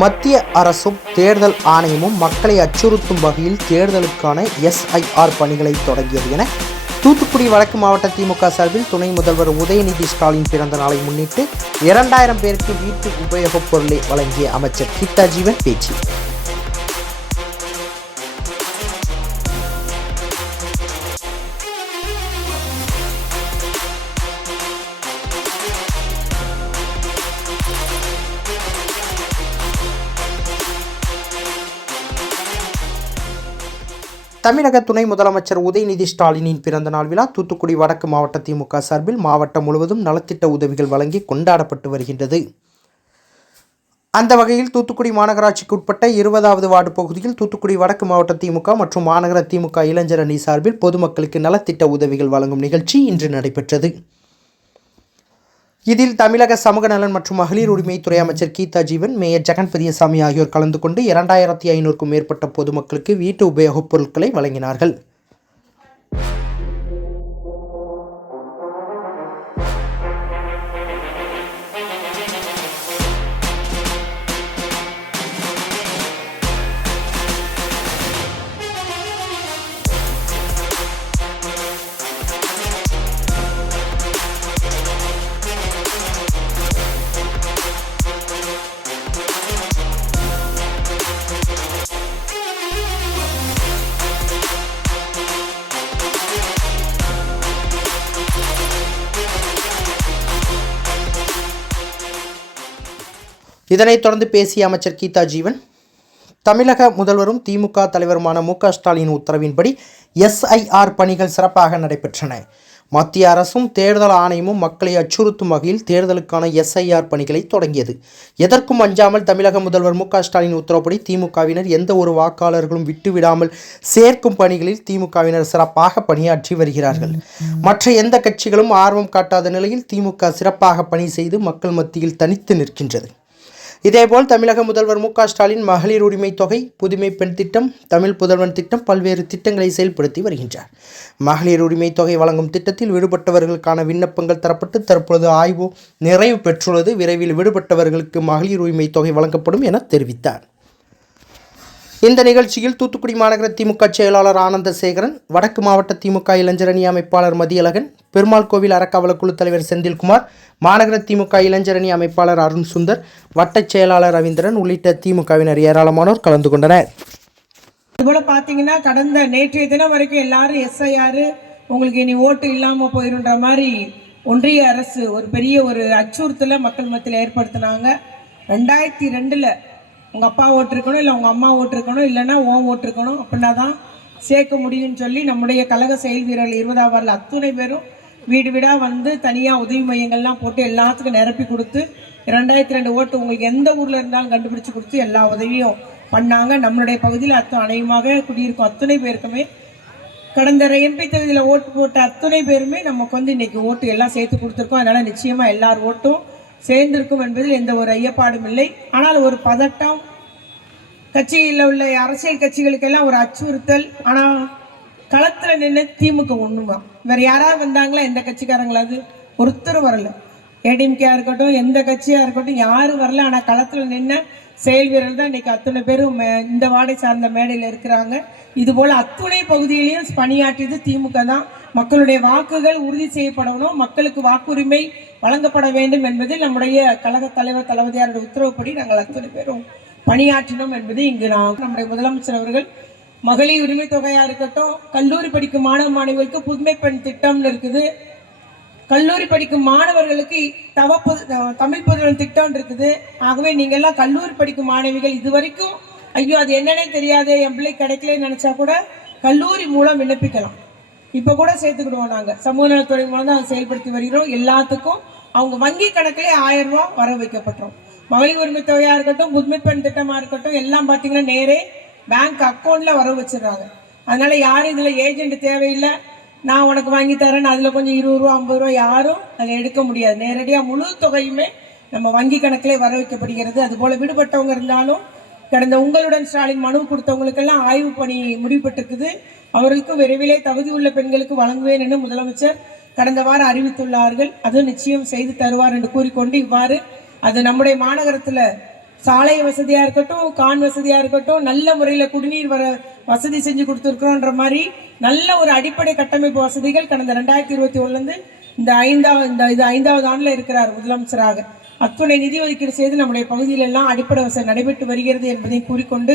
மத்திய அரசும் தேர்தல் ஆணையமும் மக்களை அச்சுறுத்தும் வகையில் தேர்தலுக்கான எஸ்ஐஆர் பணிகளை தொடங்கியது என தூத்துக்குடி வடக்கு மாவட்ட திமுக சார்பில் துணை முதல்வர் உதயநிதி ஸ்டாலின் பிறந்த நாளை முன்னிட்டு இரண்டாயிரம் பேருக்கு வீட்டு உபயோகப் பொருளை வழங்கிய அமைச்சர் கீதா ஜீவன் பேச்சு. தமிழக துணை முதலமைச்சர் உதயநிதி ஸ்டாலினின் பிறந்தநாள் விழா தூத்துக்குடி வடக்கு மாவட்ட திமுக சார்பில் மாவட்டம் முழுவதும் நலத்திட்ட உதவிகள் வழங்கி கொண்டாடப்பட்டு வருகின்றது. அந்த வகையில் தூத்துக்குடி மாநகராட்சிக்கு உட்பட்ட இருபதாவது வார்டு பகுதியில் தூத்துக்குடி வடக்கு மாவட்ட திமுக மற்றும் மாநகர திமுக இளைஞர் அணி சார்பில் பொதுமக்களுக்கு நலத்திட்ட உதவிகள் வழங்கும் நிகழ்ச்சி இன்று நடைபெற்றது. இதில் தமிழக சமூக நலன் மற்றும் மகளிர் உரிமைத்துறை அமைச்சர் கீதா ஜீவன் மேயர் ஜெகன் பெரியசாமி ஆகியோர் கலந்து கொண்டு இரண்டாயிரத்தி ஐநூறுக்கும் மேற்பட்ட பொதுமக்களுக்கு வீட்டு உபயோகப் பொருட்களை வழங்கினார்கள். இதனைத் தொடர்ந்து பேசிய அமைச்சர் கீதா ஜீவன் தமிழக முதல்வரும் திமுக தலைவருமான மு க ஸ்டாலின் உத்தரவின்படி எஸ்ஐஆர் பணிகள் சிறப்பாக நடைபெற்றன. மத்திய அரசும் தேர்தல் ஆணையமும் மக்களை அச்சுறுத்தும் வகையில் தேர்தலுக்கான எஸ்ஐஆர் பணிகளை தொடங்கியது. எதற்கும் அஞ்சாமல் தமிழக முதல்வர் மு ஸ்டாலின் உத்தரவுப்படி திமுகவினர் எந்த ஒரு வாக்காளர்களும் விட்டுவிடாமல் சேர்க்கும் பணிகளில் திமுகவினர் சிறப்பாக பணியாற்றி வருகிறார்கள். மற்ற எந்த கட்சிகளும் ஆர்வம் காட்டாத நிலையில் திமுக சிறப்பாக பணி செய்து மக்கள் மத்தியில் தனித்து நிற்கின்றது. இதேபோல் தமிழக முதல்வர் மு ஸ்டாலின் மகளிர் உரிமை தொகை புதுமை பெண் திட்டம் தமிழ் புதல்வன் திட்டம் பல்வேறு திட்டங்களை செயல்படுத்தி வருகின்றார். மகளிர் உரிமை தொகை வழங்கும் திட்டத்தில் விடுபட்டவர்களுக்கான விண்ணப்பங்கள் தரப்பட்டு தற்பொழுது ஆய்வு நிறைவு பெற்றுள்ளது. விரைவில் விடுபட்டவர்களுக்கு மகளிர் உரிமை தொகை வழங்கப்படும் என தெரிவித்தார். இந்த நிகழ்ச்சியில் தூத்துக்குடி மாநகர திமுக செயலாளர் ஆனந்த சேகரன் வடக்கு மாவட்ட திமுக இளைஞரணி அமைப்பாளர் மதியழகன் பெருமாள் கோவில் அறக்காவல குழு தலைவர் செந்தில்குமார் மாநகர திமுக இளைஞரணி அமைப்பாளர் அருண் சுந்தர் வட்டச் செயலாளர் ரவீந்திரன் உள்ளிட்ட திமுகவினர் ஏராளமானோர் கலந்து கொண்டனர். இதுபோல் பாத்தீங்கன்னா கடந்த நேற்றைய தினம் வரைக்கும் எல்லாரும் எஸ்ஐஆர் உங்களுக்கு இனி ஓட்டு இல்லாம போயிருன்ற மாதிரி ஒன்றிய அரசு ஒரு பெரிய ஒரு அச்சுறுத்தலை மக்கள் மத்தியில் ஏற்படுத்தினாங்க. ரெண்டாயிரத்தி ரெண்டுல உங்கள் அப்பா ஓட்டிருக்கணும் இல்லை உங்கள் அம்மா ஓட்டிருக்கணும் இல்லைன்னா ஓ ஓட்டிருக்கணும் அப்படின்னா தான் சேர்க்க முடியும்னு சொல்லி நம்முடைய கழக செயல் வீரர்கள் இருபதாம் வாரில் அத்துணை பேரும் வீடு வீடாக வந்து தனியாக உதவி மையங்கள்லாம் போட்டு எல்லாத்துக்கும் நிரப்பி கொடுத்து ரெண்டாயிரத்தி ரெண்டு ஓட்டு உங்களுக்கு எந்த ஊரில் இருந்தாலும் கண்டுபிடிச்சி கொடுத்து எல்லா உதவியும் பண்ணாங்க. நம்மளுடைய பகுதியில் அத்து அநேகமாக குடியிருக்கும் அத்துணை பேருக்குமே கடந்த எம்பி தொகுதியில் ஓட்டு போட்ட அத்துணை பேருமே நமக்கு வந்து இன்றைக்கி ஓட்டு எல்லாம் சேர்த்து கொடுத்துருக்கோம். அதனால நிச்சயமாக எல்லார் ஓட்டும் சேர்ந்திருக்கும் என்பதில் எந்த ஒரு ஐயப்பாடும் இல்லை. ஆனால் ஒரு பதட்டம் கட்சியில் உள்ள அரசியல் கட்சிகளுக்கெல்லாம் ஒரு அச்சுறுத்தல். ஆனால் களத்தில் நின்று திமுக ஒன்றுமா வேற யாராவது வந்தாங்களா எந்த கட்சிக்காரங்களாவது? ஒருத்தரும் வரல. ஏடிஎம்கேயா இருக்கட்டும் எந்த கட்சியா இருக்கட்டும் யாரும் வரல. ஆனால் களத்தில் நின்று செயல் வீரர்கள் தான் இன்னைக்கு அத்தனை பேரும் மே- இந்த வார்டை சார்ந்த மேடையில் இருக்கிறாங்க. இது போல அத்துணை பகுதியிலையும் பணியாற்றியது திமுக தான். மக்களுடைய வாக்குகள் உறுதி செய்யப்படணும். மக்களுக்கு வாக்குரிமை வழங்கப்பட வேண்டும் என்பதில் நம்முடைய கழக தலைவர் தளபதியாருடைய உத்தரவுப்படி நாங்கள் அத்தனை பேரும் பணியாற்றினோம் என்பது இங்கு நான் நம்முடைய முதலமைச்சர் அவர்கள் மகளிர் உரிமை தொகையா இருக்கட்டும் கல்லூரி படிக்கும் மாணவ மாணவிகளுக்கு புதுமை பெண் திட்டம்னு இருக்குது. கல்லூரி படிக்கும் மாணவர்களுக்கு தவ பொது தமிழ் பொதுவன் திட்டம் இருக்குது. ஆகவே நீங்கள்லாம் கல்லூரி படிக்கும் மாணவிகள் இது வரைக்கும் ஐயோ அது என்னன்னே தெரியாது என் பிள்ளை கிடைக்கலன்னு நினச்சா கூட கல்லூரி மூலம் விண்ணப்பிக்கலாம். இப்போ கூட சேர்த்துக்கிடுவோம் நாங்கள் சமூக நலத்துறை மூலம் தான் அதை செயல்படுத்தி வருகிறோம். எல்லாத்துக்கும் அவங்க வங்கி கணக்கிலே ஆயிரம் ரூபா வர வைக்கப்பட்டோம் மகளிர் உரிமை தொகையாக இருக்கட்டும் புதுமை பெண் திட்டமாக இருக்கட்டும் எல்லாம் பார்த்தீங்கன்னா நேரே பேங்க் அக்கௌண்ட்டில் வர வச்சிடுறாங்க. அதனால் யாரும் இதில் ஏஜென்ட் தேவையில்லை. நான் உனக்கு வாங்கி தரேன் அதில் கொஞ்சம் இருபது ரூபா ஐம்பது ரூபா யாரும் அதை எடுக்க முடியாது. நேரடியாக முழு தொகையுமே நம்ம வங்கி கணக்கிலே வர வைக்கப்படுகிறது. அதுபோல் விடுபட்டவங்க இருந்தாலும் கடந்த உங்களுடன் ஸ்டாலின் மனு கொடுத்தவங்களுக்கெல்லாம் ஆய்வு பணி முடிவுபட்டிருக்குது அவர்களுக்கும் விரைவிலே தகுதி உள்ள பெண்களுக்கு வழங்குவேன் என்று முதலமைச்சர் கடந்த வாரம் அறிவித்துள்ளார்கள். அதுவும் நிச்சயம் செய்து தருவார் என்று கூறிக்கொண்டு இவ்வாறு அது நம்முடைய மாநகரத்தில் சாலை வசதியாக இருக்கட்டும் கான் வசதியாக இருக்கட்டும் நல்ல முறையில் குடிநீர் வர வசதி செஞ்சு கொடுத்துருக்குறோன்ற மாதிரி நல்ல ஒரு அடிப்படை கட்டமைப்பு வசதிகள் கடந்த ரெண்டாயிரத்தி இருபத்தி ஒன்றுலேருந்து இந்த ஐந்தாவது இந்த இது ஐந்தாவது ஆண்டில் இருக்கிறார் முதலமைச்சராக. அத்துணை நிதி ஒதுக்கீடு செய்து நம்முடைய பகுதியிலெல்லாம் அடிப்படை வசதி நடைபெற்று வருகிறது என்பதை கூறிக்கொண்டு